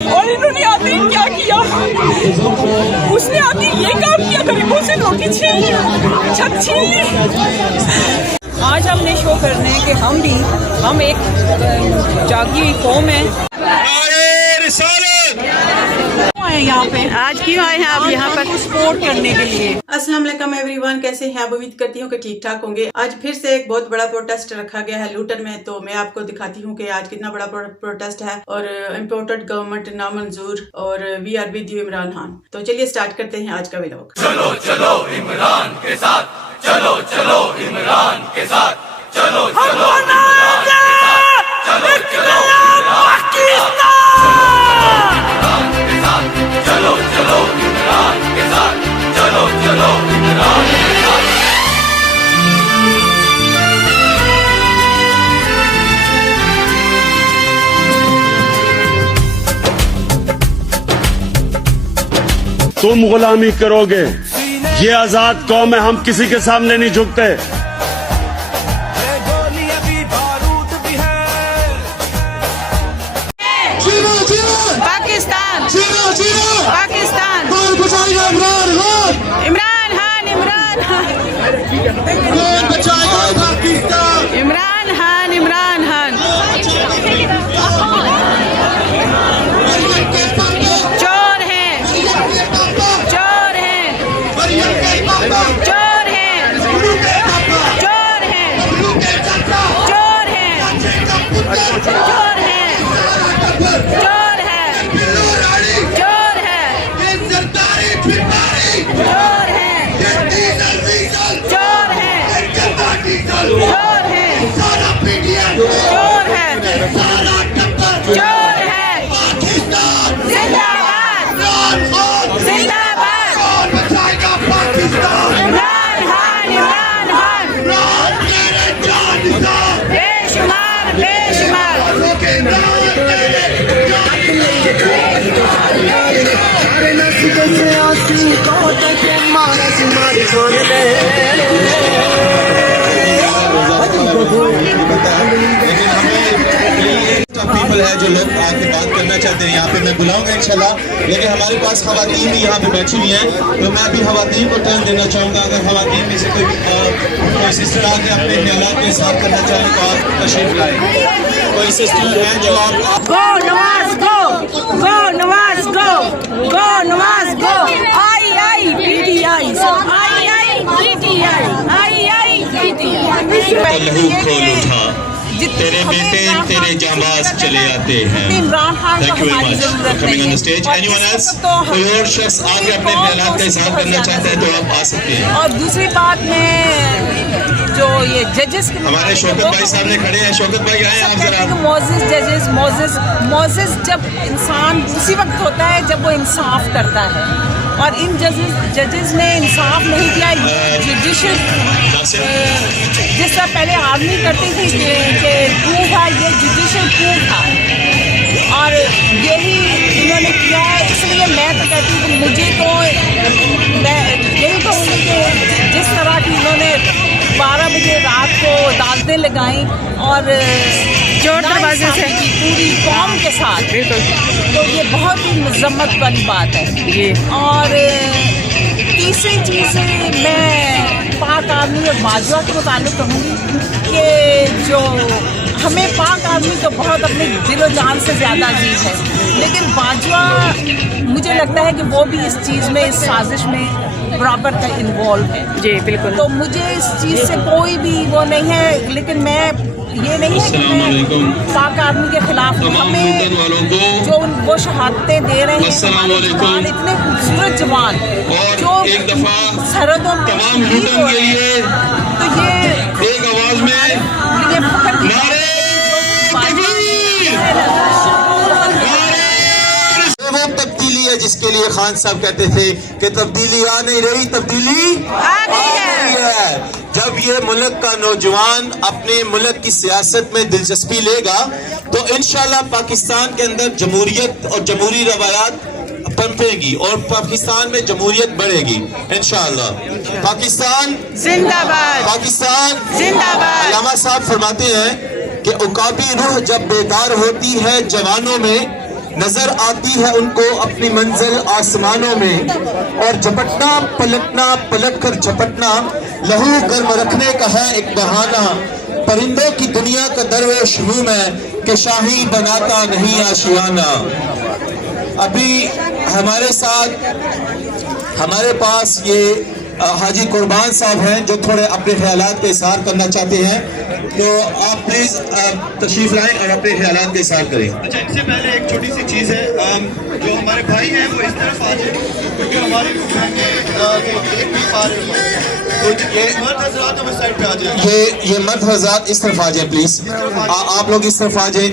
और इन्होंने आते ही क्या किया, उसने आते ही ये काम किया, गरीबों से रोटी छीन ली, छत छीन ली। आज हमने शो करने कि हम एक जागी हुई कौम है। यहाँ पे आज क्यों आए हैं आप यहाँ पर? सपोर्ट करने के लिए। अस्सलाम वालेकुम एवरीवन, कैसे हैं आप? उम्मीद करती हूँ कि ठीक ठाक होंगे। आज फिर से एक बहुत बड़ा प्रोटेस्ट रखा गया है लूटन में, तो मैं आपको दिखाती हूँ कि आज कितना बड़ा प्रोटेस्ट है और इम्पोर्टेड गवर्नमेंट नामंजूर और we are with you Imran Khan. तो चलिए स्टार्ट करते हैं आज का व्लॉग। चलो चलो इमरान के साथ, चलो चलो इमरान के साथ, चलो चलो इमरान के साथ, चलो चलो इमरान के साथ, चलो चलो इमरान के साथ, चलो चलो इमरान के साथ। तुम गुलामी करोगे, ये आजाद कौम है, हम किसी के सामने नहीं झुकते। पाकिस्तान पाकिस्तान इमरान खान इमरान खान इमरान खान इमरान खान चोर है चोर है चोर है चोर है चोर है चोर है चोर है चोर है चोर है चोर है चोर है चोर है चोर है जिंदाबाद जिंदाबाद इमरान खान बेशुमार बेशुमार पीपल है जो लोग आके बात करना चाहते हैं यहाँ पे, मैं बुलाऊंगा इंशाल्लाह। लेकिन हमारे पास खवातीन भी यहाँ पे बैठी हुई हैं, तो मैं अभी खवातीन को टर्न देना चाहूँगा। अगर खवातीन में से कोई सिस्टर आके अपने ख्यालात के साथ करना चाहें तो आप तशरीफ लाएं। कोई सिस्टर है जो आप गो नवाज गो गो नवाज गो गो नवाज गो आई आई पीटीआई आई आई पीटीआई आई आई पीटीआई लहू खोल उठा, तेरे बेटे तेरे जांबाज चले आते हैं। Thank you very much for coming on the stage. Anyone else? कोई और शख्स आगे अपने ख्यालात का इज़हार करना चाहता है तो आप आ सकते हैं। और दूसरी बात में जो ये जजेस हमारे शौकत भाई सामने खड़े हैं। शौकत भाई आए आप जरा। मोजेस जजेस मोजेस जब इंसान उसी वक्त होता है जब वो इंसाफ करता है, और इन जजेस ने इंसाफ नहीं किया। जुडिशल जिस तरह पहले आर्मी करती थी कि coup था, ये जुडिशल coup था और यही इन्होंने किया है। इसलिए मैं तो कहती हूँ कि मुझे तो मैं यही कहूँगी कि जिस तरह की इन्होंने 12 बजे रात को अदालतें लगाई और चोर दरवाजे से पूरी कौम के साथ, तो ये बहुत ही मजम्मत वाली बात है ये। और तीसरी चीज़ मैं पाक आर्मी और बाजवा के मुताबिक कहूँगी कि जो हमें पाक आर्मी तो बहुत अपने दिलो जान से ज़्यादा अजीज है, लेकिन बाजवा मुझे लगता है कि वो भी इस चीज़ में, इस साजिश में बराबर का इन्वॉल्व है। जी बिल्कुल। तो मुझे इस चीज़ से कोई भी वो नहीं है, लेकिन मैं ये नहीं है कि मैं पाक आर्मी के खिलाफ हूँ। हमें जो वो शहादतें दे रहे हैं हमारे जवान, इतने खूबसूरत जवान जो एक दफा सरहदों में तमाम लूटन के लिए तो ये एक आवाज में ये फख्र की बात है। वो तब्दीली है जिसके लिए खान साहब कहते थे कि तब्दीली आ नहीं रही, तब्दीली आ गई है। जब ये मुल्क का नौजवान अपने मुल्क की सियासत में दिलचस्पी लेगा तो इंशाल्लाह पाकिस्तान के अंदर जमहूरियत और जमहूरी रवायात पनपेगी और पाकिस्तान में जमहूरियत बढ़ेगी इंशाल्लाह। पाकिस्तान जिंदाबाद पाकिस्तान जिंदाबाद। अल्लामा साहब फरमाते हैं कि उकाबी रूह जब बेदार होती है जवानों में, नजर आती है उनको अपनी मंजिल आसमानों में, और झपटना पलटना पलट कर झपटना लहू गर्म रखने का है एक बहाना। परिंदों की दुनिया का दरवेश हूँ मैं कि शाही बनाता नहीं आशियाना। अभी हमारे साथ हमारे पास ये हाजी कुर्बान साहब हैं जो थोड़े अपने ख्यालात का इज़हार करना चाहते हैं, तो आप प्लीज तशरीफ लाएं और अपने ख्यालात का इज़हार करें। अच्छा, इससे पहले एक छोटी सी चीज़ है, जो हमारे भाई हैं वो इस तरफ आ जाए, क्योंकि हमारी देख नहीं पा रहे, तो ये मर्द हज़रात उस साइड पे आ जाए। ये मर्द हज़रात इस तरफ आ जाए प्लीज, आप लोग इस तरफ आ जाए।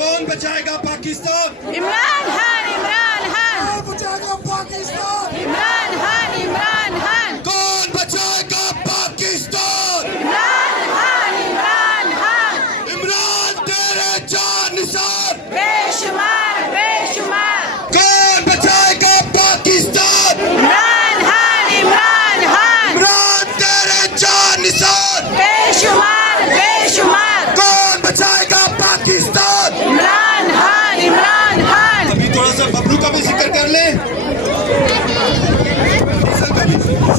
कौन बचाएगा पाकिस्तान? इमरान खान, इमरान खान, कौन बचाएगा पाकिस्तान? इमरान खान, इमरान खान, कौन बचाएगा पाकिस्तान? इमरान खान, इमरान खान, इमरान तेरे जान निसार। बेशुमार बेशुमार, कौन बचाएगा पाकिस्तान? इमरान खान, इमरान खान, इमरान तेरे जान निसार। बेशुमार बेशुमार, कौन बचाएगा पाकिस्तान? इमरान खान, इमरान खान। अभी थोड़ा सा बबलू का भी जिक्र कर ले।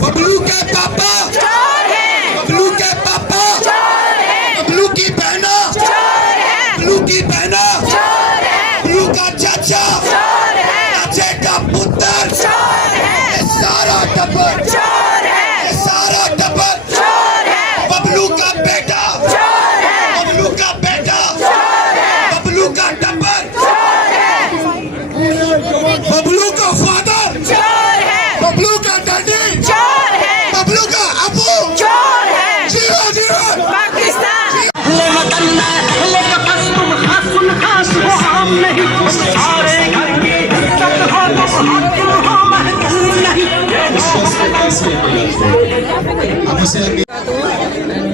बबलू के पापा चोर है, बबलू के पापा, चोर है, बबलू की बहना, चोर है, बबलू की बहना, चोर है, बबलू का चाचा, चोर है, चाचे का पुत्र, चोर है, ये सारा टब्बर, चोर है, ये सारा टब्बर, चोर है, बबलू का बेटा, चोर है, बबलू का बेटा, चोर है, बबलू का टब्बर, चोर है, बबलू का फादर, चोर है, बबलू का डैडी, चोर है, बबलू का अबू, चोर है। जीवन जीवन पाकिस्तान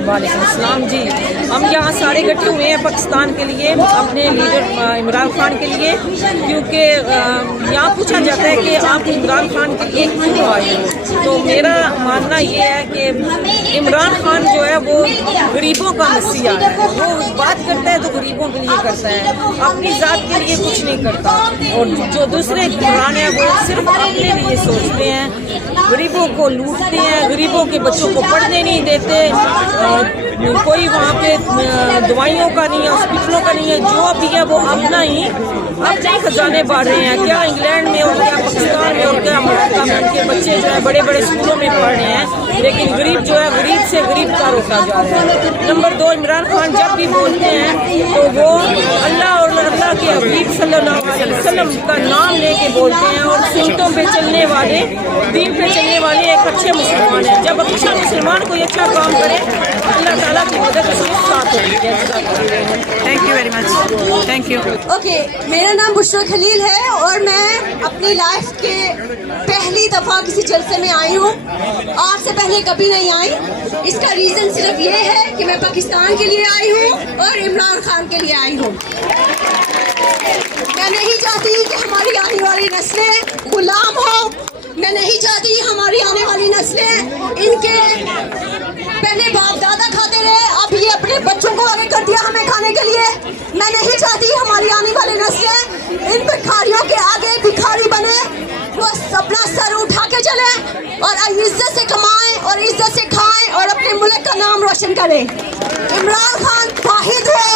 वालेकुम अस्सलाम जी। हम यहाँ सारे इकट्ठे हुए हैं पाकिस्तान के लिए, अपने लीडर इमरान खान के लिए, क्योंकि यहाँ पूछा जाता है कि आप इमरान खान के लिए क्यों आए हो। तो मेरा मानना ये है कि इमरान खान जो है वो गरीबों का मसीहा है। वो बात करता है तो गरीबों के लिए करता है, अपनी ज़ात के लिए कुछ नहीं करता। और जो दूसरे इमरान है वो सिर्फ अपने लिए सोचते हैं, गरीबों को लूटते हैं, गरीबों के बच्चों को पढ़ने नहीं देते, कोई वहाँ पे दवाइयों का नहीं है, हॉस्पिटलों का नहीं है, जो भी है वो अपना ही खजाने बांट रहे हैं। क्या इंग्लैंड में और क्या पाकिस्तान में और क्या अमेरिका में उनके बच्चे जो है बड़े बड़े स्कूलों में पढ़ रहे हैं, लेकिन गरीब जो है गरीब से गरीब का रोका जा रहा है। नंबर 2, इमरान खान जब भी बोलते हैं तो वो अल्लाह और अल्लाह के हबीब सल्लल्लाहु अलैहि वसल्लम का नाम लेके बोलते हैं, और सुन्नतों पे चलने वाले, दीन पे चलने वाले एक अच्छे मुसलमान हैं। जब अच्छा मुसलमान कोई अच्छा काम करे अल्लाह ताला की मदद उसके साथ होती है। Thank you very much, thank you. Okay, मेरा नाम बुशरा खलील है और मैं अपनी लाइफ के पहली दफ़ा किसी जलसे में आई हूँ। आज से पहले कभी नहीं आई। इसका रीज़न सिर्फ ये है कि मैं पाकिस्तान के लिए आई हूँ और इमरान खान के लिए आई हूँ। मैं नहीं चाहती कि हमारी आने वाली नस्लें गुलाम हो। मैं नहीं चाहती हमारी आने वाली नस्लें इनके पहले बाप दादा खाते रहे, अब ये अपने बच्चों को आगे कर दिया हमें खाने के लिए। मैं नहीं चाहती हमारी आने वाली नस्लें इन भिखारियों के आगे भिखारी बने, वो अपना सर उठा के चले और इज्जत से कमाएं और इज्जत से खाएं और अपने मुल्क का नाम रोशन करें। इमरान खान वाहिद हो,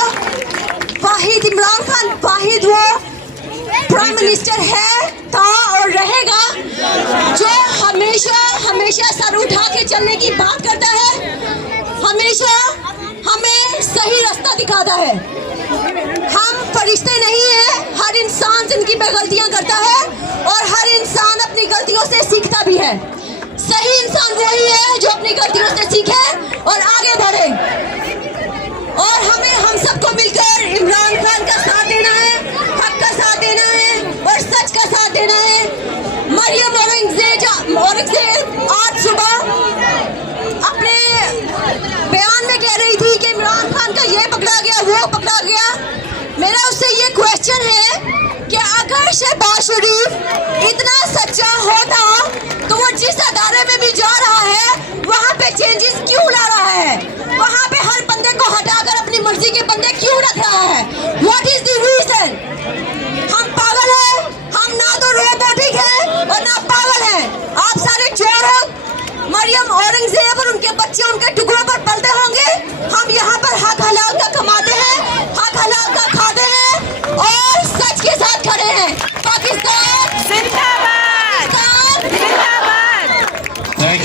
वाहिद इमरान खान वाहिद हो प्राइम मिनिस्टर है, था और रहेगा, जो हमेशा हमेशा सर उठा के चलने की बात करता है, हमेशा हमें सही रास्ता दिखाता है। हम फरिश्ते नहीं हैं, हर इंसान जिंदगी में गलतियां करता है और हर इंसान अपनी गलतियों से सीखता भी है। सही इंसान वही है जो अपनी गलतियों से सीखे और आगे बढ़े। और हमें हम सबको मिलकर इमरान खान का साथ देना है, हक का साथ देना है और सच का साथ देना है। मरियम औरंगजेब आज सुबह अपने बयान में कह रही थी कि इमरान खान का ये पकड़ा गया, वो पकड़ा गया। मेरा उससे ये क्वेश्चन है कि अगर शहबाज शरीफ इतना सच्चा होता तो वो जिस अदारे में भी जा रहा है वहाँ पे चेंजेस क्यों ला रहा है? वहाँ पे हर बंदे को हटाकर अपनी मर्जी के बंदे क्यों रख रहा है? What is the reason?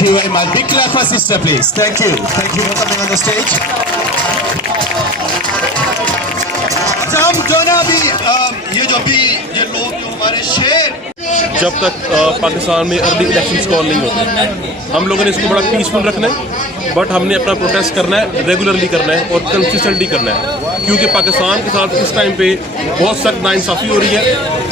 you very much. Big clap for sister, please. Thank you for coming on the stage. अच्छा, हम जो ना अभी ये लोग जो हमारे शेर जब तक पाकिस्तान में अर्ली इलेक्शंस कॉल नहीं होते, हम लोगों ने इसको बड़ा पीसफुल रखना है, बट हमने अपना प्रोटेस्ट करना है, रेगुलरली करना है और कंसिस्टेंटली करना है, क्योंकि पाकिस्तान के साथ इस टाइम पे बहुत सख्त नाइंसाफ़ी हो रही है।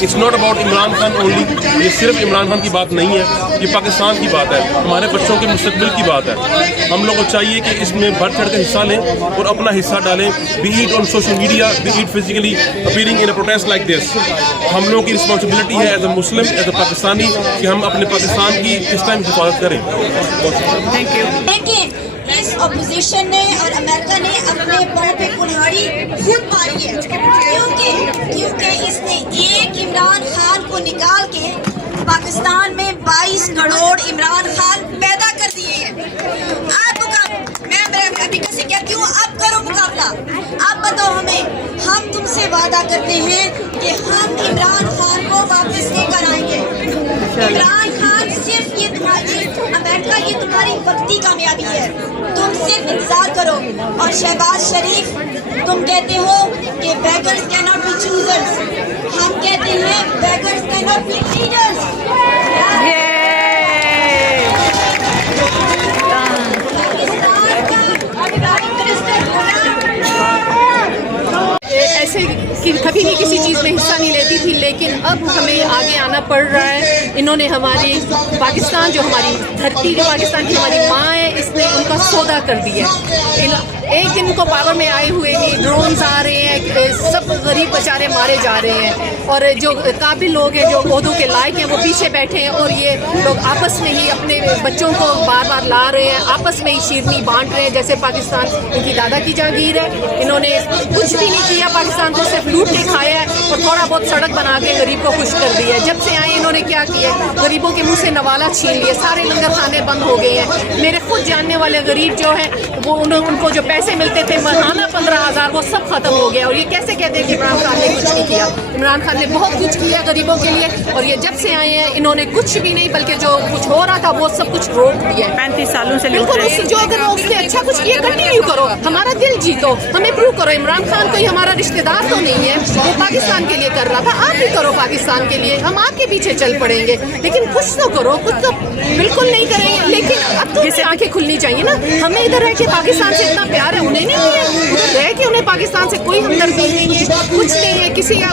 It's not about Imran Khan only, ये सिर्फ इमरान खान की बात नहीं है, ये पाकिस्तान की बात है, हमारे बच्चों के मुस्तकबिल की बात है। हम लोग को चाहिए कि इसमें बढ़ चढ़ कर हिस्सा लें और अपना हिस्सा डालें, be it on social media, be it physically appearing in a protest like this. हम लोगों की रिस्पॉन्सिबिलिटी है as a Muslim, as a Pakistani, कि हम अपने पाकिस्तान की इस टाइम हिफाजत करें। Thank you. लेकिन इस अपोजिशन ने और अमेरिका ने अपने पाँव पे कुल्हाड़ी खुद मारी है, क्योंकि इसने एक इमरान खान को निकाल के पाकिस्तान में 22 करोड़ इमरान खान पैदा कर दिए हैं। आप मैं अमेरिका से कहती हूँ, अब करो मुकाबला, आप बताओ हमें, हम तुमसे वादा करते हैं कि हम इमरान खान को वापस लेकर आएंगे। इमरान खान सिर्फ ये तुम्हारी अमेरिका, ये तुम्हारी वक्ती कामयाबी है, तुम सिर्फ इंतजार करो। और शहबाज शरीफ, तुम कहते हो कि beggars cannot be choosers, हम कहते हैं beggars cannot be leaders। ऐसे कि कभी भी किसी चीज़ में हिस्सा नहीं लेती थी, लेकिन अब हमें आगे आना पड़ रहा है। इन्होंने हमारी पाकिस्तान, जो हमारी धरती, जो पाकिस्तान की हमारी माँ है, इसने उनका सौदा कर दिया। एक दिन को पावर में आए हुए भी ड्रोन्स आ रहे हैं, सब गरीब बेचारे मारे जा रहे हैं, और जो काबिल लोग हैं, जो ओहदों के लायक हैं, वो पीछे बैठे हैं, और ये लोग आपस में ही अपने बच्चों को बार बार ला रहे हैं, आपस में ही शीरनी बांट रहे हैं, जैसे पाकिस्तान इनकी दादा की जागीर है। इन्होंने कुछ भी नहीं किया, पाकिस्तान को सिर्फ लूट के खाया है और थोड़ा बहुत सड़क बना के गरीब को खुश कर दिया है। जब से आए इन्होंने क्या किया, गरीबों के मुंह से नवाला छीन लिया, सारे लंगर खाने बंद हो गए हैं। मेरे खुद जानने वाले गरीब जो हैं, वो उनको जो पैसे मिलते थे महीना 15,000, वो सब खत्म हो गया। और ये कैसे कहते हैं कि इमरान खान ने कुछ नहीं किया? इमरान खान ने बहुत कुछ किया गरीबों के लिए, और ये जब से आए हैं इन्होंने कुछ भी नहीं, बल्कि जो कुछ हो रहा था वो सब कुछ रोक दिया। 35 सालों से बिल्कुल, जो अगर उसने अच्छा कुछ किया, कंटिन्यू करो, हमारा दिल जीतो, हमें प्रूव करो। इमरान खान कोई हमारा रिश्तेदार तो नहीं है, वो पाकिस्तान के लिए कर रहा था, आप भी करो पाकिस्तान के लिए, हम आपके पीछे चल पड़ेंगे, लेकिन कुछ तो करो, कुछ तो बिल्कुल नहीं करेंगे। लेकिन अब तो इसे आंखें खुलनी चाहिए ना, हमें इधर रह के पाकिस्तान से इतना प्यार है, उन्हें नहीं है, उधर रह के उन्हें पाकिस्तान से कोई हमदर्दी नहीं है, कुछ नहीं है। किसी का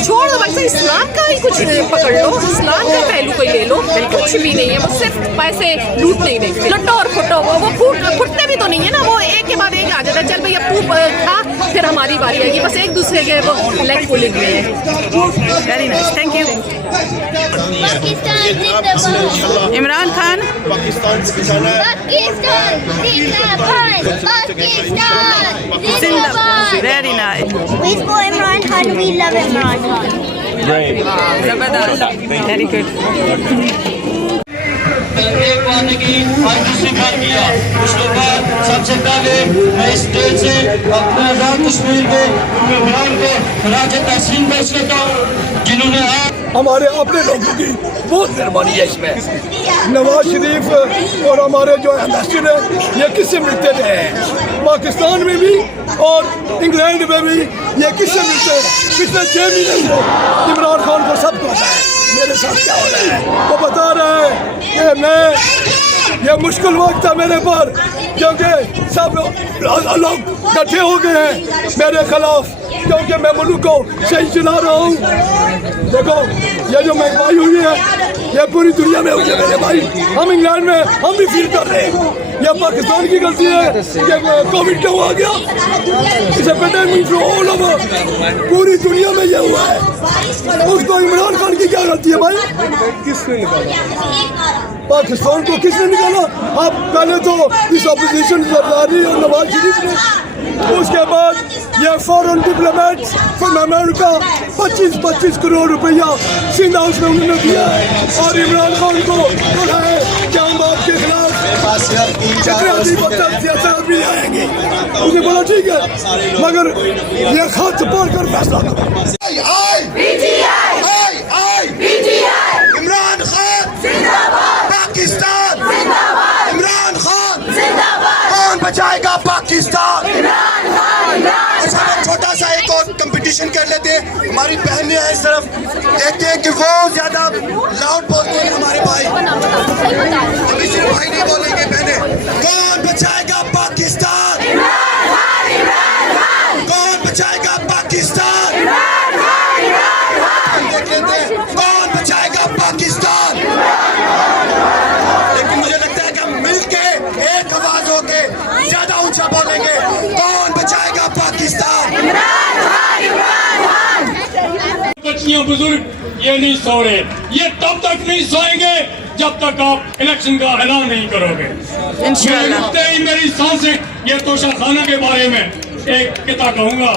छोड़ दो, वैसे इस्लाम का ही कुछ पकड़ लो, इस्लाम का पहलू कोई ले लो, कुछ भी नहीं है, वो सिर्फ पैसे लूट नहीं देखते, लट्टो और फुटो, वो फुटते भी तो नहीं है ना, वो एक के बाद एक आ जाता है, चल भैया तू खा, फिर हमारी बारी आएगी, बस एक दूसरे के वो लेग पुलिंग में है। Very nice, thank you. Imran Khan, Pakistan से बचाना है। Very nice, Imran Khan, we love Imran Khan. जबरदस्त, वेरी गुड। एक बात की आज दूसरी बार किया, उसके बाद सबसे पहले मैं इस स्टेज से अपने आजाद कश्मीर के उम्मीदवार को राज तहसीन पेश करता हूँ, जिन्होंने हमारे अपने लोगों की बहुत मेहरबानी है इसमें। नवाज शरीफ और हमारे जो एम्बेसडर है, ये किससे मिलते रहे हैं, पाकिस्तान में भी और इंग्लैंड में भी ये किससे मिलते हैं। पिछले 6 महीने से इमरान खान को सब पता है मेरे साथ क्या हो रहा है, वो बता रहे हैं कि मैं, ये मुश्किल वक्त था मेरे पर, क्योंकि सब लोग इकट्ठे हो गए हैं मेरे खिलाफ, क्योंकि मैं मुल्क को सही चला रहा हूँ। देखो, ये जो महंगाई हुई है, ये पूरी दुनिया में हुई है मेरे भाई, हम इंग्लैंड में हम भी फील कर रहे हैं। ये पाकिस्तान की गलती है कि कोविड क्यों आ गया, इसे पेंडेमिक ऑल ओवर पूरी दुनिया में ये हुआ है, उसको इमरान खान की क्या गलती है भाई? किसने निकाला पाकिस्तान को, किसने निकाला? अब पहले तो इस अपोजिशन जरदारी और नवाज शरीफ ने, उसके बाद ये foreign diplomat from America 25-25 crore रुपया सिंध हाउस में उन्होंने दिया है, और इमरान खान को बोला है कि हम आपके खिलाफ भी आएंगे। उसने बोला ठीक है, मगर ये खत पढ़कर फैसला करो। इमरान खान जिंदाबाद, पाकिस्तान जिंदाबाद। हमारी बहनें हैं इस तरफ, देखते हैं कि वो ज्यादा लाउड बोलते हैं हमारे भाई। अभी सिर्फ भाई नहीं बोलेंगे, बहनें। कौन बचाएगा पाकिस्तान? कौन बचाएगा पाकिस्तान? देख लेते हैं कौन बचाएगा पाकिस्तान। लेकिन मुझे लगता है कि हम मिलके एक आवाज होके ज्यादा ऊंचा बोलेंगे, कौन बचाएगा पाकिस्तान? बच्चियां बुजुर्ग ये नहीं सो रहे, ये तब तक नहीं सोएंगे जब तक आप इलेक्शन का ऐलान नहीं करोगे। इंशाअल्लाह। मेरी सांसें, ये तोशा खाना के बारे में एक किता कहूंगा।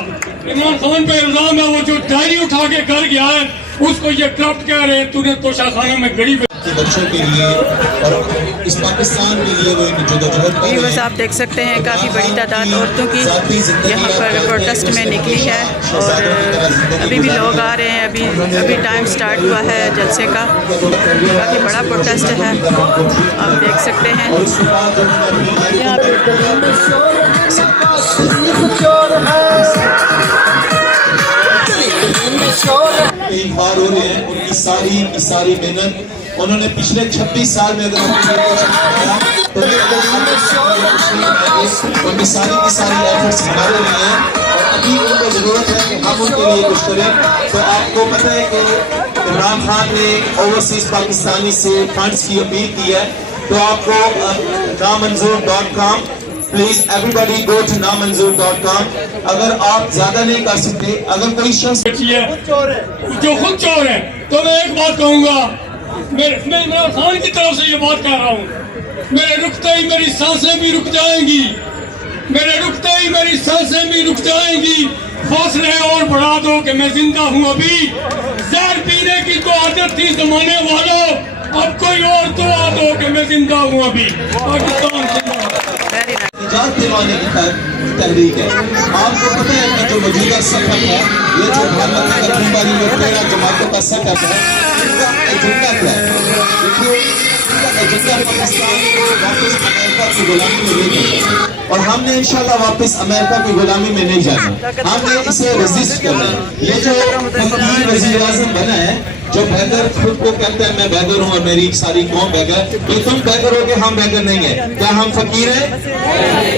इमरान खान पे इल्जाम है, वो जो डायरी उठा के घर गया है उसको ये करप्ट कह रहे हैं, तूने तोशा खाना में गड़ी बच्चों के लिए और इस पाकिस्तान के लिए वो जद्दोजहद कर रहे हैं। आप देख सकते हैं काफ़ी बड़ी तादाद औरतों की यहाँ पर प्रोटेस्ट में निकली है और अभी भी लोग आ रहे हैं। अभी टाइम स्टार्ट हुआ है जलसे का, काफ़ी बड़ा प्रोटेस्ट है, आप देख सकते हैं। यहाँ कई बार हो रहे हैं, उनकी सारी मेहनत उन्होंने पिछले 26 साल में अगर उनकी सारी एफर्ट्स हमारे लिए हैं और अभी उनको जरूरत है कि हम उनके लिए कुछ करें। तो आपको पता है कि इमरान खान ने ओवरसीज पाकिस्तानी से फंड्स की अपील की है, तो आपको namanzoor.com, please everybody go to namanzoor.com। अगर आप ज्यादा नहीं कर सकते, अगर कोई शख्स जो खुद चोर है, तो मैं एक बात कहूंगा, मैं इमरान खान की तरफ से ये बात कह रहा हूँ, मेरे रुकते ही मेरी सांसें भी रुक जाएंगी, मेरे रुकते ही मेरी सांसें भी रुक जाएंगी। हौसले और बढ़ा दो कि मैं जिंदा हूँ अभी। जहर पीने की तो आदत थी जमाने वालों, अब कोई और दुआ दो कि मैं जिंदा हूँ अभी। पाकिस्तान निजात दिलवाने की तहरीक है। आपको पता है कि जो मौजूदा सेटअप है, ये जो भारत में करीबी में 13 जमातों का सेटअप है, इसका एजेंडा क्या है? देखिए, इसका एजेंडा पाकिस्तान को वापस अमेरिका की गुलामी में नहीं जाना, और हमने इंशाल्लाह वापस अमेरिका की गुलामी में नहीं जाना। हमने इसे रेजिस्ट करना है। ये जो फकीर वज़ीर आज़म बना है, जो बैगर खुद को कहता है मैं बैगर हूँ और मेरी सारी कौम बैगर, ये तुम बैगर हो के हम बैगर नहीं है। क्या हम फकीर हैं?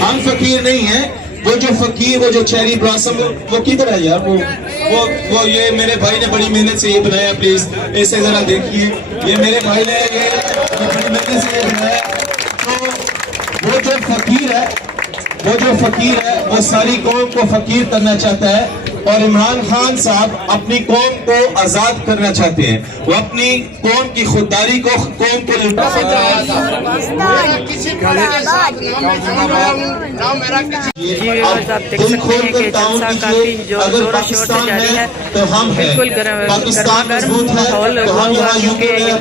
हम फकीर नहीं है। वो जो फकीर, वो जो चेरी ब्लॉसम, वो किधर है यार? वो ये मेरे भाई ने बड़ी मेहनत से ये बनाया, प्लीज ऐसे जरा देखिए, ये मेरे भाई ने ये बड़ी मेहनत से ये बनाया। तो वो जो फकीर है वो सारी कौम को फकीर करना चाहता है, और इमरान खान साहब अपनी कौम को आजाद करना चाहते हैं। वो अपनी कौम की खुददारी को कौम को लुटा दिल खोल कर ताउन कीजिए। अगर पाकिस्तान है तो हम हैं, पाकिस्तान मजबूत है तो हम यहाँ यूके में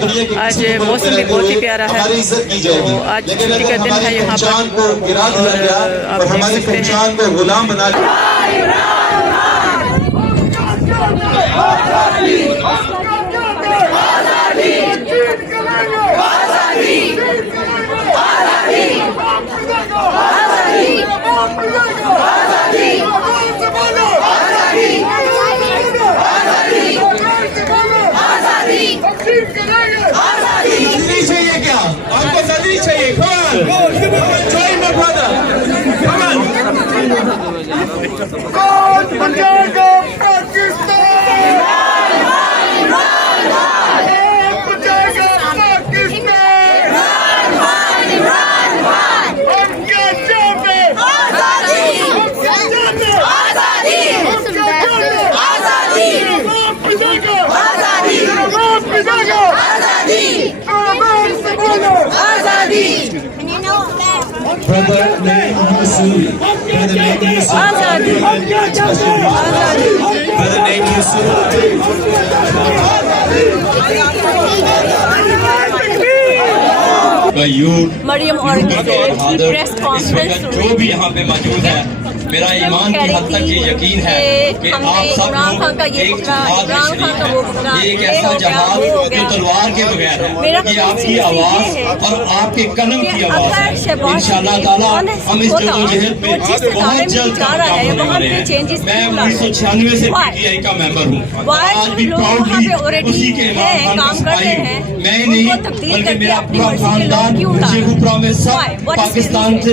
दुनिया के आज मौसम भी बहुत ही प्यारा है, हमारी इज्जत की जाएगी। आज छुट्टी का दिन है यहाँ पर, पहचान को गिरा दिया गया और हमारी पहचान को गुलाम बना दिया। चाहिए क्या आपको? आजादी चाहिए? join my brother, come on। कौन बचाएगा Pakistan? Brother name Yusuf, brother name Yusuf, brother name Yusuf। Maryam organisation press conference जो भी यहाँ पे मौजूद है, मेरा ईमान की हद तक ये यकीन है कि आप सब लोग एक जहाज में शरीक हैं। ये एक ऐसा जहाज जो तलवार के बगैर है, ये आपकी आवाज़ और आपके कलम की आवाज़ है। इंशाअल्लाह ताला हम इस जदोजहद में बहुत जल्द कामयाब होने वाले हैं। मैं 1996 से PTI का मेंबर हूँ, आज भी प्राउडली उसी के इमाम खान का सिपाही हूँ। मैं ही नहीं बल्कि मेरा पूरा खानदान शेखुपुरा में सब पाकिस्तान से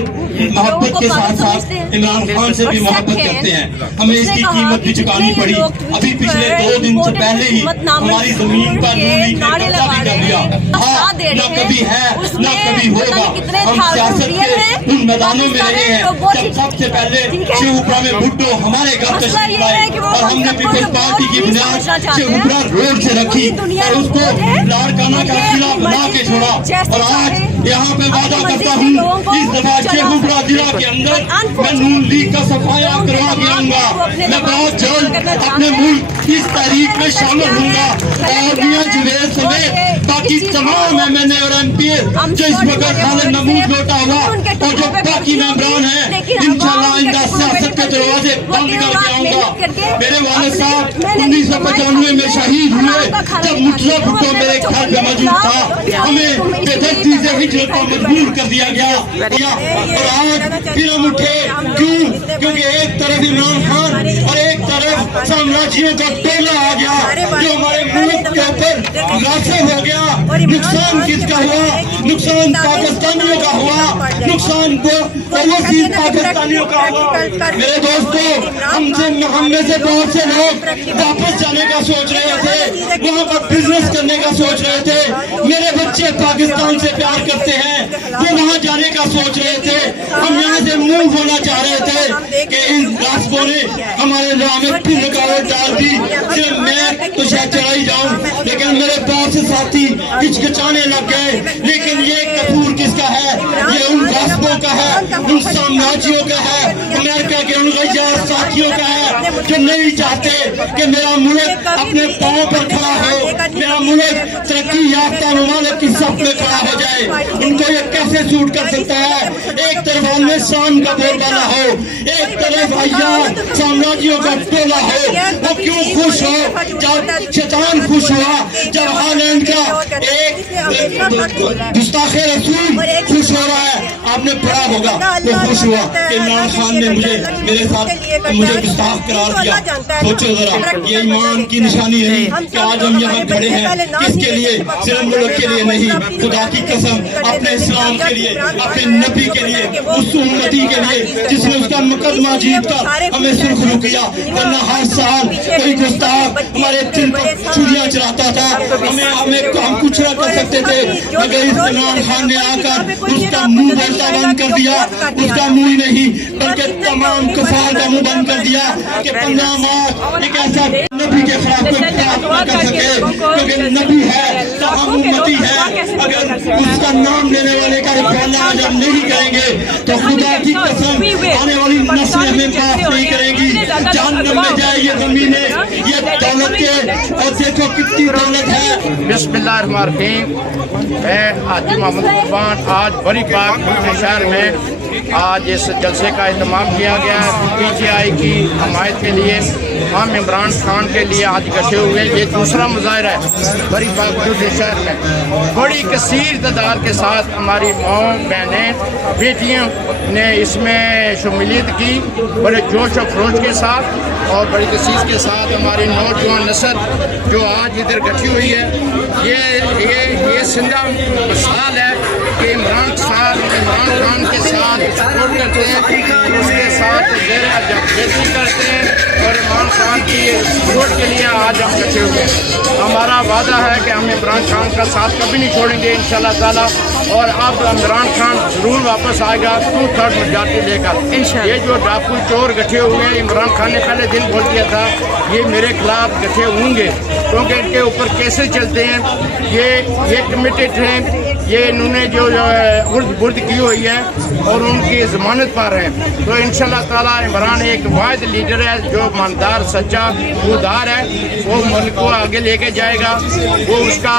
मोहब्बत के साथ साथ इमरान खान से भी मोहब्बत करते हैं। हमें इसकी कीमत भी चुकानी पड़ी। अभी पिछले 2 दिन से पहले ही हमारी जमीन पर नून लीग ने कब्जा भी कर लिया। हाँ, न कभी है न कभी होगा। हम सियासत के उन मैदानों में रहे हैं जब सबसे पहले शेखुपुरा में भुट्टो हमारे घर तशरीफ लाए और हमने पीपल्स पार्टी की बुनियाद शेखुपुरा रोड से रखी और उसको लाड़काना का किला बना के छोड़ा। और आज यहाँ पे वादा करता हूँ इस दफा शेखुपुरा जिला के अंदर मैं नून लीग का सफाया करवा के आऊंगा। मैं बहुत जल्द अपने मुल्क इस तारीख में शामिल होऊंगा और मियां जुबैर समेत बाकी तमाम MNA और MP जो इस वक्त खालिद महमूद लौटा हुआ और जो बाकी मेंबरान हैं, इंशाल्लाह आइंदा सियासत के दरवाजे बंद करके आऊंगा। मेरे वालिद साहब 1995 में शहीद हुए जब मुर्तजा भुट्टो मेरे घर पे मौजूद था। हमें बेदर्दी से हिजरत को मजबूर कर दिया गया और आज फिर हम उठे। क्यों? क्योंकि एक तरफ इमरान खान और एक तरफ साम्राज्यों का टोला आ गया जो हमारे मुल्क के ऊपर लाशें हो गया। नुकसान किसका हुआ? नुकसान पाकिस्तानियों का हुआ, नुकसान ओवरसीज पाकिस्तानियों का हुआ। मेरे दोस्तों, हम में से बहुत से लोग वापस जाने का सोच रहे थे, वहाँ पर बिजनेस करने का सोच रहे थे। मेरे बच्चे पाकिस्तान से प्यार करते हैं, वो वहाँ जाने का सोच रहे थे। हम यहाँ से मूव होना चाह रहे थे कि इन रास्तों ने हमारे राह में फिर रुकावट डाल दी। सिर्फ मैं तो शायद चला ही जाऊँ, लेकिन मेरे बहुत से साथी हिचकिचाने लग गए। लेकिन ये कसूर किसका है? ये उन रास्तों का है, उन साम्राज्यों का है, अमेरिका के उन गैर साथियों का है जो नहीं चाहते कि मेरा मुल्क अपने पाँव पर खड़ा हो, मेरा मुल्क तरक्की याफ्ता ममालिक की सफ में खड़ा हो जाए। उनको ये कैसे सूट कर सकता है? एक तरफ आलम शाम का बोलबाला हो, एक तरफ अय्यार साम्राज्यों का टोला हो। वो क्यों खुश हो? जब शैतान खुश हुआ, जब हालैंड का एक गुस्ताखे रसूल खुश हो रहा है, आपने पढ़ा होगा, वो खुश हुआ कि इमरान खान ने मेरे साथ मुझे गुस्ताख करार दिया। सोचो जरा, ये ईमान की निशानी नहीं कि आज हम यहाँ खड़े हैं किसके लिए? सिर्फ मुल्क के लिए नहीं, खुदा की कसम अपने इस्लाम के लिए, अपने नबी के लिए, उस उम्मती के लिए जिसने उसका मुकदमा जीत कर हमें सुरखरू किया। वरना हर साल कोई गुस्ताख हमारे दिल पर छुरियां चलाता था, हम कुछ न कर सकते थे। मगर इस इमरान खान ने आकर उसका मुंह बोलता बंद कर दिया। उसका मुंह ही नहीं बल्कि तमाम कुफार का मुंह बंद कर दिया कि 15 मार्च एक ऐसा नबी के खिलाफ कोई बात न कर सके, क्योंकि नबी है तो हम उम्मती है। अगर उसका नाम लेने वाले का इकरार आज हम नहीं करेंगे तो खुदा की कसम आने वाली नस्लें हमें माफ नहीं करेंगी। जहन्नम में जाए ये जमीनें, ये दौलत के, और देखो कितनी दौलत है। बिस्मिल्लाहिर्रहमानिर्रहीम। मैं हाजी मोहम्मद कुर्बान आज बड़ी पाक शहर में आज इस जलसे का इंतजाम किया गया है PTI की हमायत के लिए। हम इमरान खान के लिए आज इकट्ठे हुए। ये दूसरा मुजाहरा है बड़ी पाक शहर में। बड़ी कसीर तादाद के साथ हमारी माओ बहनें बेटियों ने इसमें शमूलियत की बड़े जोश और खरोश के साथ और बड़ी कसीर के साथ। हमारी नौजवान नस्ल जो आज इधर इकट्ठी हुई है, ये जिंदा मिसाल है कि इमरान खान के साथ सपोर्ट करते हैं, उसके साथ बेटी करते हैं और इमरान खान की सपोर्ट के लिए आज हम इकट्ठे हुए। हमारा वादा है कि हम इमरान खान का साथ कभी नहीं छोड़ेंगे इंशाल्लाह ताला। और अब इमरान खान जरूर वापस आएगा 2/3 मेजॉरिटी लेकर। ये जो डाकू चोर इकट्ठे हुए हैं, इमरान खान ने पहले दिन बोल दिया था ये मेरे खिलाफ इकट्ठे होंगे क्योंकि इनके ऊपर केसेस चलते हैं। ये कमिटेड हैं, ये इन्होंने जो उर्द की हुई है और उनकी जमानत पर हैं। तो इंशाल्लाह ताला इमरान एक वाहिद लीडर है जो ईमानदार सच्चा उदार है। वो मुल्क को आगे लेके जाएगा। वो उसका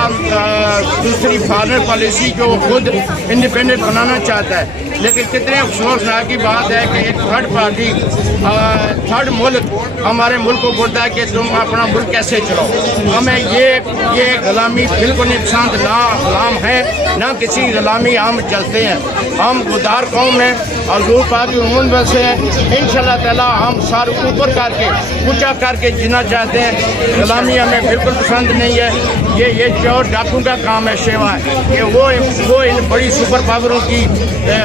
दूसरी फॉरेन पॉलिसी जो खुद इंडिपेंडेंट बनाना चाहता है, लेकिन कितने अफसोसनाक की बात है कि एक थर्ड पार्टी, थर्ड मुल्क हमारे मुल्क को बोलता है कि तुम अपना मुल्क कैसे चलाओ। हमें ये गुलामी बिल्कुल नहीं पसंद, ना गुलाम है ना किसी गुलामी हम चलते हैं। हम गुदार कौम हैं और हजूर पाक की उम्मत में से हैं। इंशाअल्लाह ताला हम सर ऊपर करके ऊंचा करके जीना चाहते हैं। गुलामी हमें बिल्कुल पसंद नहीं है। ये चोर डाकू का काम है, सेवा है कि वो इन बड़ी सुपर पावरों की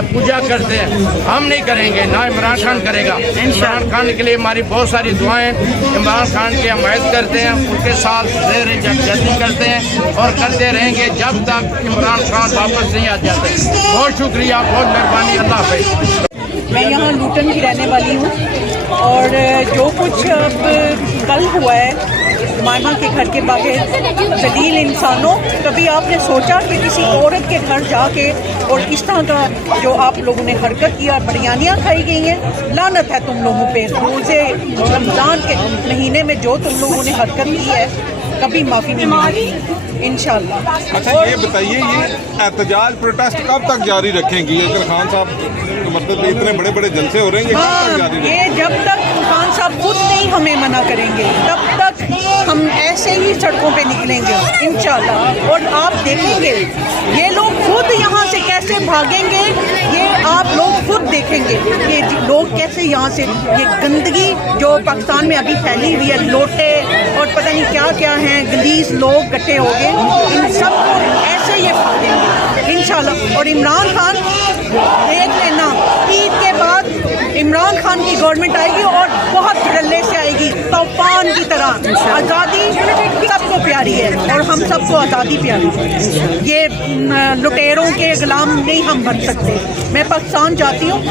पूजा करते हैं। हम नहीं करेंगे, ना इमरान खान करेगा। इमरान खान के लिए हमारी बहुत सारी दुआएं, इमरान खान की हमायत करते हैं, उनके साथ जल्दी करते हैं और करते रहेंगे जब तक इमरान खान वापस नहीं आ जाते। बहुत शुक्रिया, बहुत मेहरबानी, अल्लाह हाफ़िज़। मैं यहाँ लूटन की रहने वाली हूँ और जो कुछ अब कल हुआ है मामा के घर के बाहर जलील इंसानों, कभी आपने सोचा कि किसी औरत के घर जाके और इस तरह का जो आप लोगों ने हरकत किया, बिरयानियाँ खाई गई हैं। लानत है तुम लोगों पे। रोज़े रमज़ान के महीने में जो तुम लोगों ने हरकत की है कभी माफ़ी नहीं मांगी इंशाल्लाह। अच्छा ये बताइए, ये एहतजाज प्रोटेस्ट कब तक जारी रखेंगी? अगर खान साहब मतलब इतने बड़े बड़े जलसे हो रहे हैं, ये कब तक जारी ये जब तक खान साहब खुद नहीं हमें मना करेंगे तब तक हम ऐसे ही सड़कों पे निकलेंगे इंशाल्लाह। और आप देखेंगे ये लोग खुद यहाँ से कैसे भागेंगे, ये आप लोग खुद देखेंगे कि लोग कैसे यहाँ से, ये गंदगी जो पाकिस्तान में अभी फैली हुई है, लोटे और पता नहीं क्या क्या हैं, गलीज लोग इकट्ठे हो गए, इन सब को ऐसे ये भागेंगे इंशाल्लाह। और इमरान खान देख लेना, ईद के बाद इमरान खान की गवर्नमेंट आएगी और बहुत धड़ल्ले से आएगी, तूफान की तरह। आज़ादी सबको प्यारी है और हम सबको आज़ादी प्यारी है। ये लुटेरों के गुलाम नहीं हम बन सकते। मैं पाकिस्तान जाती हूँ,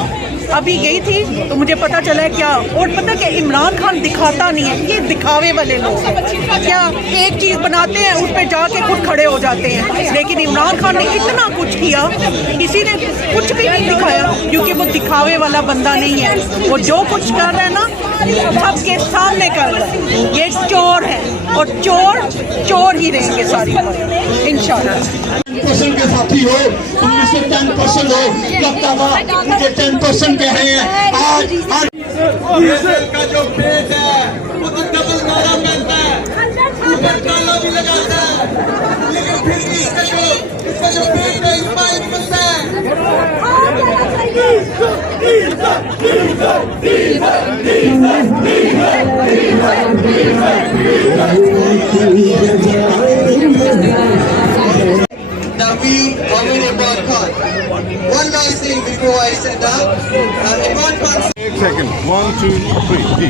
अभी गई थी तो मुझे पता चला है क्या, और पता कि इमरान खान दिखाता नहीं है, ये दिखावे वाले लोग हैं। क्या एक चीज़ बनाते हैं उस पर जाके खुद खड़े हो जाते हैं, लेकिन इमरान खान ने इतना कुछ किया, किसी ने कुछ भी नहीं दिखाया क्योंकि वो दिखावे वाला बंदा नहीं है। वो जो कुछ कर रहा है ना सबके सामने कर रहा है। ये चोर है और चोर ही रहेंगे सारी उम्र इंशाल्लाह। % के साथी हो, 10% हो, कब तक मुझे 10% कह रहे हैं। आज का जो पेट है वो तो डबल नारा पहनता है, ऊपर ताला भी लगाता है, लेकिन फिर भी इसका जो पेट है इस्माइल बनता One last thing before I sit down. Imran Khan. एक सेकंड, 1 2 3 जी।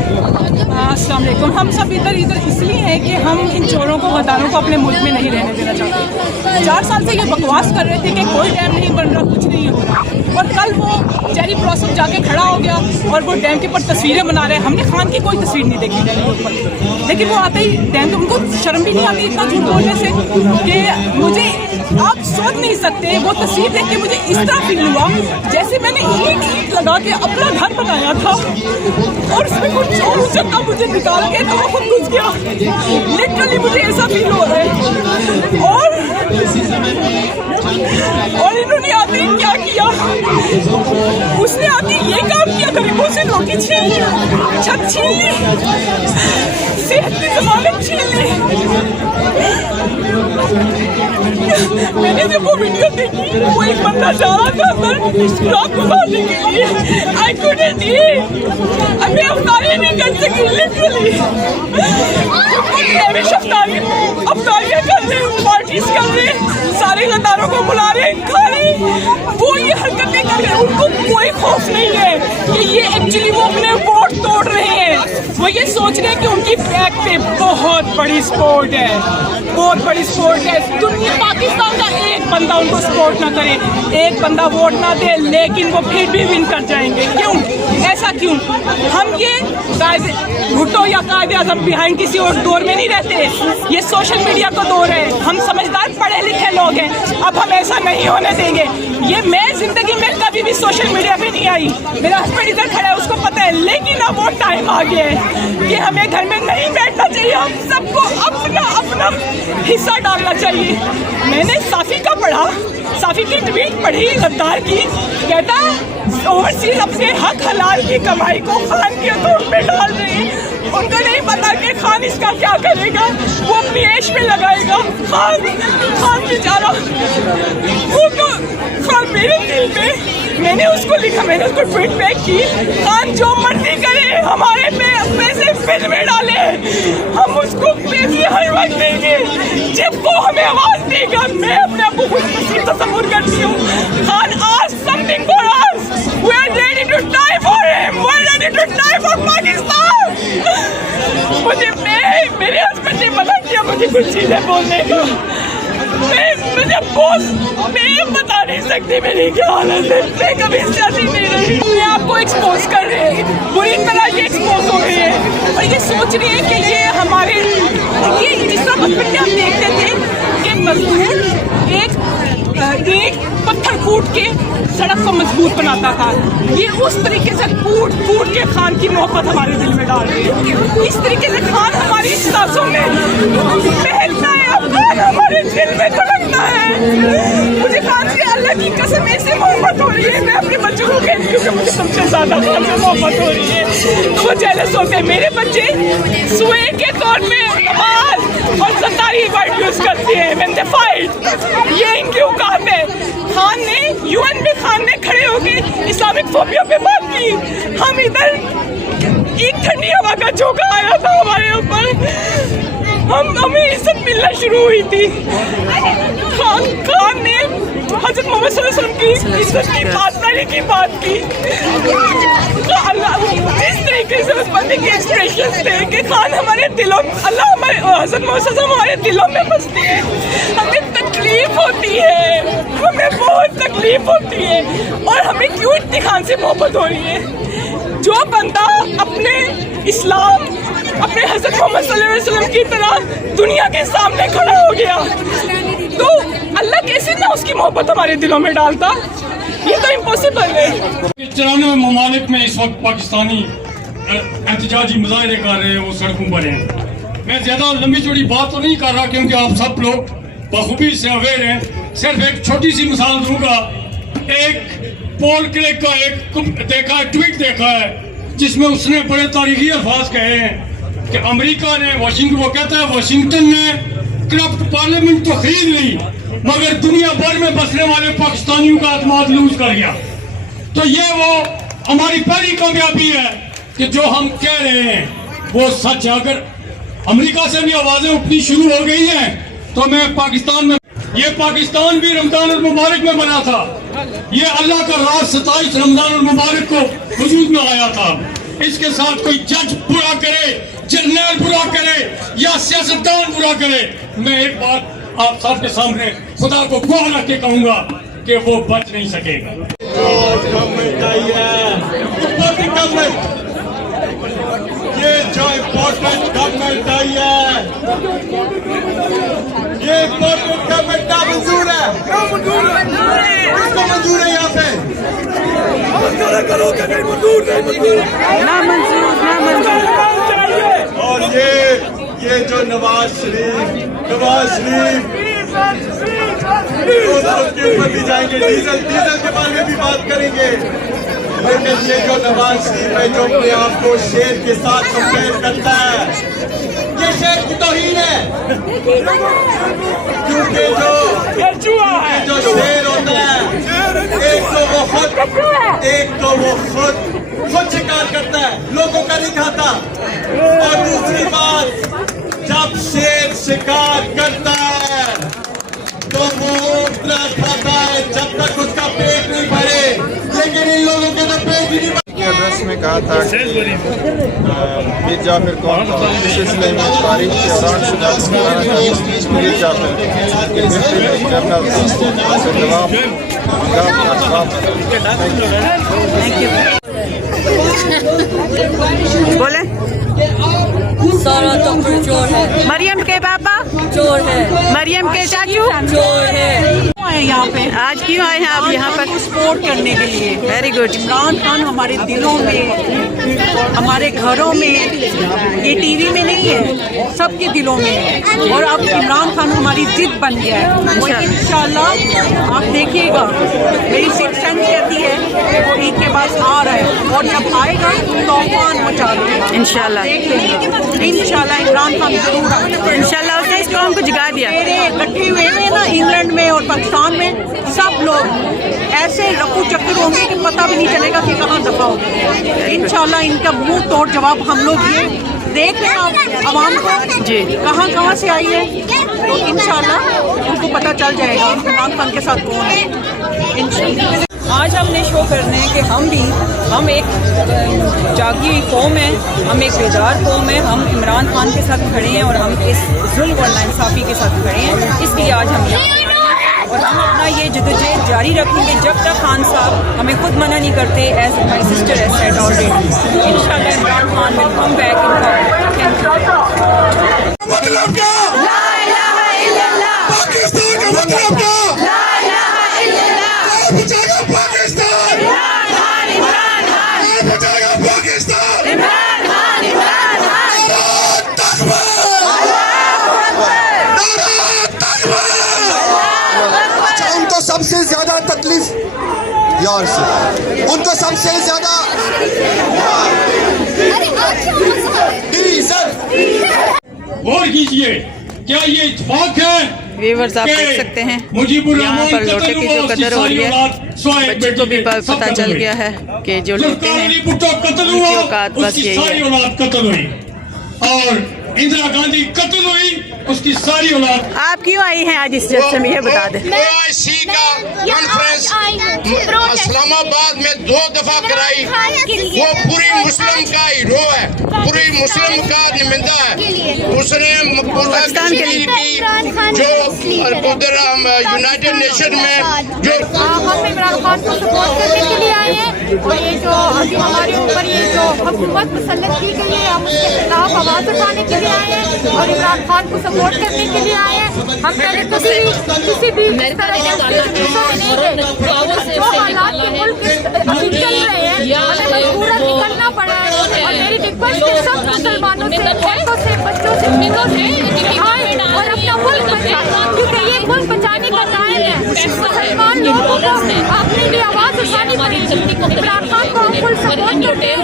अस्सलाम वालेकुम। हम सब इधर इसलिए हैं कि हम इन चोरों को, गद्दारों को अपने मुल्क में नहीं रहने देना चाहते। 4 साल से ये बकवास कर रहे थे कि कोई डैम नहीं बन रहा, कुछ नहीं हो रहा, और कल वो चेरी ब्लॉसम जाके खड़ा हो गया और वो डैम के ऊपर तस्वीरें बना रहे हैं। हमने खान की कोई तस्वीर नहीं देखी डैम के ऊपर, लेकिन वो आते ही डैम तो उनको शर्म भी नहीं आती इतना झूठ बोलने से कि मुझे आप सोच नहीं सकते। वो तस्वीर देख के मुझे इस तरह फील हुआ जैसे मैंने ईंट लगा के अपना घर बनाया था और उसमें कुछ चोर उचक्का मुझे निकाल के तो वो खुद घुस गया। लिटरली मुझे ऐसा फील हो रहा है। और इन्होंने आते ही क्या किया, उसने आते ही ये काम किया, गरीबों से रोटी छीन ली, छत छीन ली, सेहत की जमानत छीन ली। मैंने जब वो वीडियो देखी, वो एक बंदा जा रहा था अंदर रात गुजारने के लिए, आई कुडंट ईट, मैं अफ्तारी नहीं कर सकी लिटरली। अफ्तारियाँ कर रहे, पार्टीज कर रहे, सारे गद्दारों को बुला रहे, खा रहे, वो ये हरकतें कर रहे, उनको कोई खौफ नहीं है कि ये एक्चुअली वो अपने वोट तोड़ रहे हैं। वो ये सोच रहे हैं कि उनकी बैक पे बहुत बड़ी सपोर्ट है, बहुत बड़ी सपोर्ट है। दुनिया पाकिस्तान का एक बंदा उनको सपोर्ट ना करे, एक बंदा वोट ना दे, लेकिन वो फिर भी विन कर जाएंगे। क्यों, ऐसा क्यों? हम ये भुट्टो या कायदे आज़म बिहाइंड किसी और दौर में नहीं रहते, ये सोशल मीडिया का दौर है। हम समझदार पढ़े लिखे लोग हैं, अब हम ऐसा नहीं होने देंगे। ये मैं जिंदगी में कभी भी सोशल मीडिया पे नहीं आई, मेरा हस्बैंड इधर खड़ा है उसको पता है, लेकिन अब वो टाइम आ गया है कि हमें घर में नहीं बैठना चाहिए, हम सबको अपना अपना हिस्सा डालना चाहिए। मैंने साफी का पढ़ा साफी की ट्वीट पढ़ी गद्दार की, कहता ओवरसीज अपने हक हलाल की कमाई को खान के अकाउंट में डाल रहे हैं। उनको नहीं पता कि खान इसका क्या करेगा, वो अपनी ऐश में लगाएगा। खान बेचारा, वो तो खान मेरे दिल में, मैंने उसको लिखा, मैंने उसको ट्वीट बैक की, खान जो मर्जी करे हमारे पैसे फिर में डाले, हम उसको पैसे हर वक्त देंगे जब वो हमें आवाज देगा। मैं अपने आप को खुद नसीब तस्वुर करती हूँ। खान आज something for us, we are ready to die for him, we are ready to die for Pakistan. मुझे मेरे हस्बैंड ने मना किया मुझे कुछ चीजें बोलने का, मैं बता नहीं सकती मेरी क्या हालत है। मैं कभी सियासी नहीं रही, अपने आप को एक्सपोज कर रहे हैं, बुरी तरह ये एक्सपोज हो रही है और ये सोच रही है कि ये हमारे, ये जिस तरह बचपन में हम देखते थे कि मजदूर एक पत्थर कूट के सड़क को मजबूत बनाता था, ये उस तरीके से कूट के खान की मोहब्बत हमारे दिल में डाल रही है। इस तरीके से खान हमारी सांसों में बहता है, खान हमारे दिल में धड़कता है। मुझे खान से अल्लाह की कसम ऐसे मोहब्बत हो रही है, मैं अपने बच्चों को कहती हूँ कि मुझे सबसे ज्यादा खान से मोहब्बत हो रही है। तो वो जेलस होते हैं। मेरे बच्चे सुए के तौर पे नमाज और ज़तारी वर्ड यूज करते हैं व्हेन दे फाइट। ये इनकी औकात है। खान ने यूएन में खान ने खड़े होकर इस्लामिक फोबिया पे बात की। हम इधर एक ठंडी हवा का झोंका आया था हमारे ऊपर, हमें इज्जत मिलना शुरू हुई थी। खान ने हज़रत मोहम्मद सल्लल्लाहु अलैहि वसल्लम की इज्जत की पासदारी की बात की। जिस तरीके से उस बंदे के एक्सप्रेशन थे कि खान हमारे दिलों, अल्लाह हमारे हज़रत मोहम्मद सल्लल्लाहु अलैहि वसल्लम हमारे दिलों में बसती है। हमें तकलीफ होती है, हमें बहुत तकलीफ होती है और हमें क्यों इतनी खान से मोहब्बत हो रही है। जो बंदा अपने इस्लाम, अपने हज़रत मोहम्मद सल्लल्लाहु अलैहि वसल्लम की तरह दुनिया के सामने खड़ा हो गया, तो अल्लाह कैसे ना उसकी मोहब्बत हमारे दिलों में डालता। ये तो इम्पॉसिबल है। 94 ममालिक में इस वक्त पाकिस्तानी एहतजाजी मुजाहरे कर रहे हैं, वो सड़कों पर हैं। मैं ज्यादा लंबी चौड़ी बात तो नहीं कर रहा क्योंकि आप सब लोग बखूबी से अवेयर हैं। सिर्फ एक छोटी सी मिसाल दूंगा। एक पॉल क्रेग का एक ट्वीट देखा है जिसमें उसने बड़े तारीखी अल्फाज कहे हैं कि अमेरिका ने वो कहता है वाशिंगटन ने करप्ट पार्लियामेंट तो खरीद ली मगर दुनिया भर में बसने वाले पाकिस्तानियों का एतमाद लूज कर गया। तो ये वो हमारी पहली कामयाबी है कि जो हम कह रहे हैं वो सच है। अगर अमेरिका से भी आवाजें उठनी शुरू हो गई हैं तो मैं पाकिस्तान में, ये पाकिस्तान भी रमजान और मुबारक में बना था। ये अल्लाह का राज 27 रमजान और मुबारक को वजूद में आया था। इसके साथ कोई जज बुरा करे, जर्नल बुरा करे या सियासतदान बुरा करे, मैं एक बात आप सबके सामने खुदा को गवाह रख के कहूंगा कि वो बच नहीं सकेगा। ये जो इम्पोर्टेंट गवर्नमेंट आई है, ये इम्पोर्टेंट गवर्नमेंट ना मंजूर है, किसको मंजूर है यहाँ पे? ना मंजूर। और ये जो नवाज शरीफ उसके ऊपर भी जाएंगे, डीजल के बारे में भी बात करेंगे। लेकिन ये जो नवाज शरीफ है जो अपने आप को शेर के साथ कंपेयर करता है, ये शेर की तौहीन है। क्योंकि जो शेर होता है, एक तो वो खुद शिकार करता है, लोगों का नहीं खाता। और दूसरी बात, जब शेर शिकार करता है तो वो उतना खाता है जब तक उसका पेट नहीं भरे, लेकिन इन लोगों के तो पेट ही नहीं भरे। एड्रेस में कहा था मीर जाफर कौन था, इस सिलसिले में तारीख के दौरान मीर जाफर बोले सारा तंबू चोर है, मरियम के पापा चोर है, मरियम के चाचू चोर है। हैं यहाँ पे। आज क्यों आए हैं आप यहाँ पर? सपोर्ट करने के लिए। Very good. इमरान खान हमारे दिलों में, हमारे घरों में, ये टीवी में नहीं है, सबके दिलों में है। और अब इमरान खान हमारी जिद बन गया है और इंशाल्लाह आप देखिएगा, मेरी सिक्स सेंस कहती है वो ईद के पास आ रहा है और जब आएगा तो तूफान मचा देगा इंशाल्लाह। देख लेंगे इंशाल्लाह इमरान खान जरूर आएगा। इंशाल्लाह उसने इस कौम को जगा दिया। मेरे इकट्ठे हुए हैं ना इंग्लैंड में और पाकिस्तान में, सब लोग ऐसे रफू चक्कर होंगे कि पता भी नहीं चलेगा कि कहाँ दफा होगा। इंशाल्लाह इनका मुंह तोड़ जवाब हम लोग ये देख रहे हैं आप आवाम को जी कहाँ से आई है, तो इंशाल्लाह उनको पता चल जाएगा इमरान खान के साथ कौन है इंशाल्लाह। आज हमने शो करने हैं कि हम एक जागी हुई कौम है, हम एक बेदार कौम है, हम इमरान खान के साथ खड़े हैं और हम इस जुल्म और नाइंसाफ़ी के साथ खड़े हैं। इसलिए आज हम यहाँ और हम अपना ये जद्दोजहद जारी रखेंगे जब तक खान साहब हमें खुद मना नहीं करते। As my sister as said already इंशाल्लाह Imran Khan will come back मतलब क्या? ला इलाहा इल्लल्लाह। पाकिस्तान का मतलब क्या? ला इलाहा इल्लल्लाह। बचाएगा पाकिस्तान। इमरान खान, इमरान खान। बचाएगा पाकिस्तान। इमरान खान, इमरान खान। नारा तकबीर। अल्लाहू अकबर। नारा तकबीर। अच्छा, उनको सबसे ज्यादा तकलीफ यार से, उनको सबसे ज्यादा गौर कीजिए, क्या ये इत्तेफाक है? व्यूअर्स आप देख सकते हैं यहाँ पर लोटे की जो कदर हो रही है, बच्चे को भी पता चल गया है कि जो लोटे हैं उनकी औकात बस यही है। कत्ल हुई और इंदिरा गांधी कत्ल हुई, उसकी सारी औलाद। आप क्यों आई हैं आज इस जलसे में, ये बता दें। OIC का कॉन्फ्रेंस इस्लामाबाद में 2 दफा कराई, वो पूरी मुस्लिम का हीरो है, पूरी मुस्लिम का नुमाइंदा है। उसने मकबूजा कश्मीर की जो उधर यूनाइटेड नेशन में जो हम इमरान खान को सपोर्ट करने के लिए आए हैं और ये जो हमारे ऊपर ये जो हुकूमत मुसल्लत की गई है, हम उसके खिलाफ आवाज़ उठाने के लिए आए हैं और इमरान खान को सपोर्ट करने के लिए आए हैं। हम पहले किसी भी इस तरह जो हालात के मुल्क अभी चल रहे हैं, हमें मजबूरन निकलना पड़ा है और मेरी रिक्वेस्ट है सब मुसलमानों से, औरतों से, बच्चों से, मिलों से आए और अपना मुल्क बचाएं, क्योंकि ये मुल्क बचाने का टाइम है। मुसलमान लोगों को अपने लिए आवाज़ उठानी पड़ेगी। इमरान खान को हम फुल सपोर्ट करते हैं,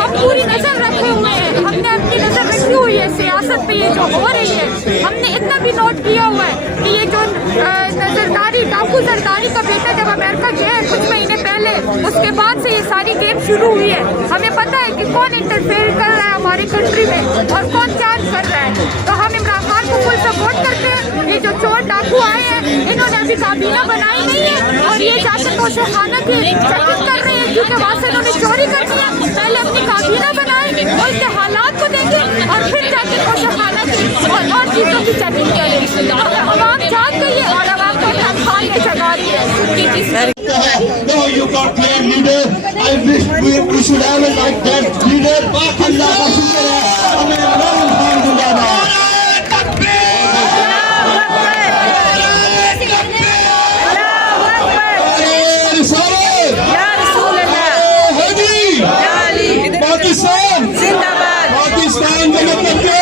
हम पूरी नजर रखे हुए हैं, हमने अपनी नजर रखी हुई है सियासत पे। ये जो हो रही है, हमने इतना भी नोट किया हुआ है कि ये जो जरदारी डाकू जरदारी का बेटा जब अमेरिका गया है कुछ महीने पहले, उसके बाद से ये सारी गेम शुरू हुई है। हमें पता है कि कौन इंटरफेयर कर रहा है हमारी कंट्री में और कौन क्या कर रहा है। तो हम इमरान खान को फुल सपोर्ट करते हैं। ये जो चोर डाकू आए हैं, इन्होंने अभी काबीना बनाई नहीं है और ये जाकर तोशाखाना की चेकिंग कर रहे हैं, क्योंकि वहाँ से इन्होंने चोरी करनी है। पहले अपनी काबीना बनाए और उसके हालात को देखें और फिर जाकर तोशाखाना की और चीज़ों की चेकिंग करें। आवाम जाग गई है और आवाम को इमरान खान की जगा दी है। No, you got great leader. I wish we should have a like that leader. अल्लाह का शुक्र है, हमें इमरान खान जिंदाबाद। पाकिस्तान जिंदाबाद। पाकिस्तान का मतलब क्या?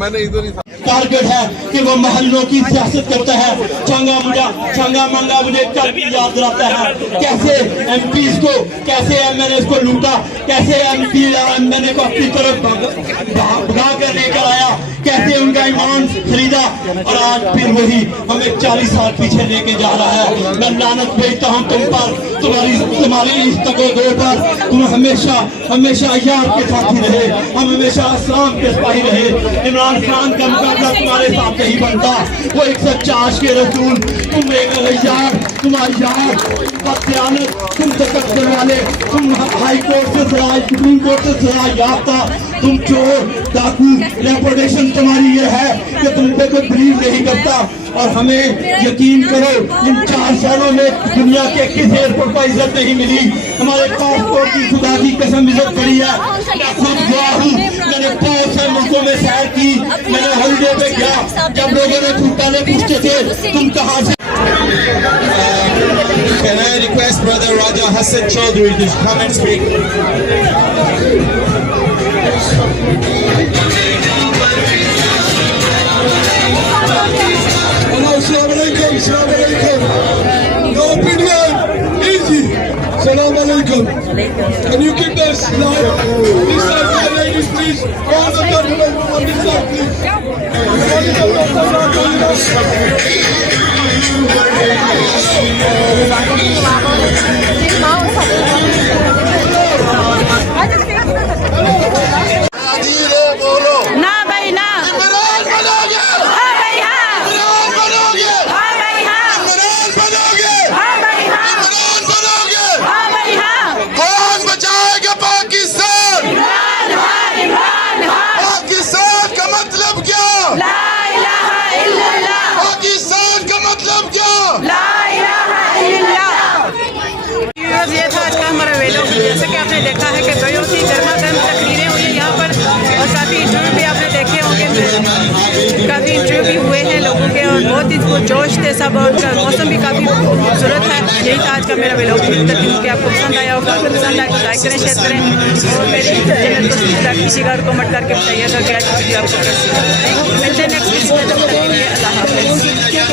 मैंने इधर ही टारगेट है कि वो महल्लों की सियासत करता है। चंगा मंगा मुझे कल भी याद दिलाता है कैसे MPs को, कैसे MLAs को लूटा, कैसे MLA को अपनी तरफ भगा कर लेकर आया, कैसे उनका ईमान खरीदा और आज फिर वही हमें 40 साल पीछे लेके जा रहा है। मैं लानत भेजता हूँ तुम पर, तुम्हारी इस तको पर। तुम हमेशा यार के साथी रहे, हम हमेशा इस्लाम के सिपाही रहे। इमरान खान का मुकाबला तुम्हारे साथ नहीं बनता। वो एक सच्चा आशिक रसूल, तुम एक यार, तुम्हारा यार, तुम तकत वाले, तुम हाई कोर्ट से सजा, सुप्रीम कोर्ट से सजा याफ्ता, तुम चोर डाकू। रेपुटेशन तुम्हारी ये है कि तुम पे कोई बिलीव नहीं करता। और हमें यकीन करो, इन 4 सालों में दुनिया के किस एयरपोर्ट पर इज्जत नहीं मिली। हमारे पासपोर्ट की खुदा की कसम इज्जत करी है। मैं खुद गवाह हूँ, मैंने बहुत से मुल्कों गाँव में सैर की, मैंने हॉलीडे पे गया, जब लोगों ने पूछते थे तुम कहाँ से। Can I request Brother Raja Hassan Chaudhary to come and speak? Assalamualaikum, assalamualaikum. No opinion, easy. Assalamualaikum. Can you keep this live? This side, my ladies, please. All the gentlemen on this side, please. बोलो ना भाई ना, इमरान बनोगे, हाँ भाई हाँ, इमरान बनोगे, हाँ भाई हाँ, इमरान बनोगे, हाँ भाई हाँ, इमरान बनोगे, हाँ भाई हाँ, कौन बचाएगा पाकिस्तान? इमरान खान, इमरान खान, पाकिस्तान का मतलब क्या? ला इलाहा इल्लल्लाह, पाकिस्तान का मतलब क्या? ला इलाहा इल्लल्लाह। ये था आज का हमारा वेलो। जैसे कि आपने देखा है कि बहुत ही गर्मा गर्म तकरीरें हुई हैं यहाँ पर, और काफ़ी इंटरव्यू भी आपने देखे होंगे, काफ़ी इंटरव्यू भी हुए हैं लोगों के, और बहुत ही जोश थे सब, और मौसम भी काफ़ी खूबसूरत है। यही था आज का मेरा वेलो। उम्मीद करती हूँ कि आपको पसंद आया होगा। अगर पसंद आए तो लाइक करें, शेयर करें, और मेरे चैनल को सब्सक्राइब कीजिएगा और कमेंट करके बताइएगा कि आज की वीडियो आपको कैसी लगी। मिलते हैं नेक्स्ट वीडियो में, तब तक के लिए अल्लाह हाफ़िज़।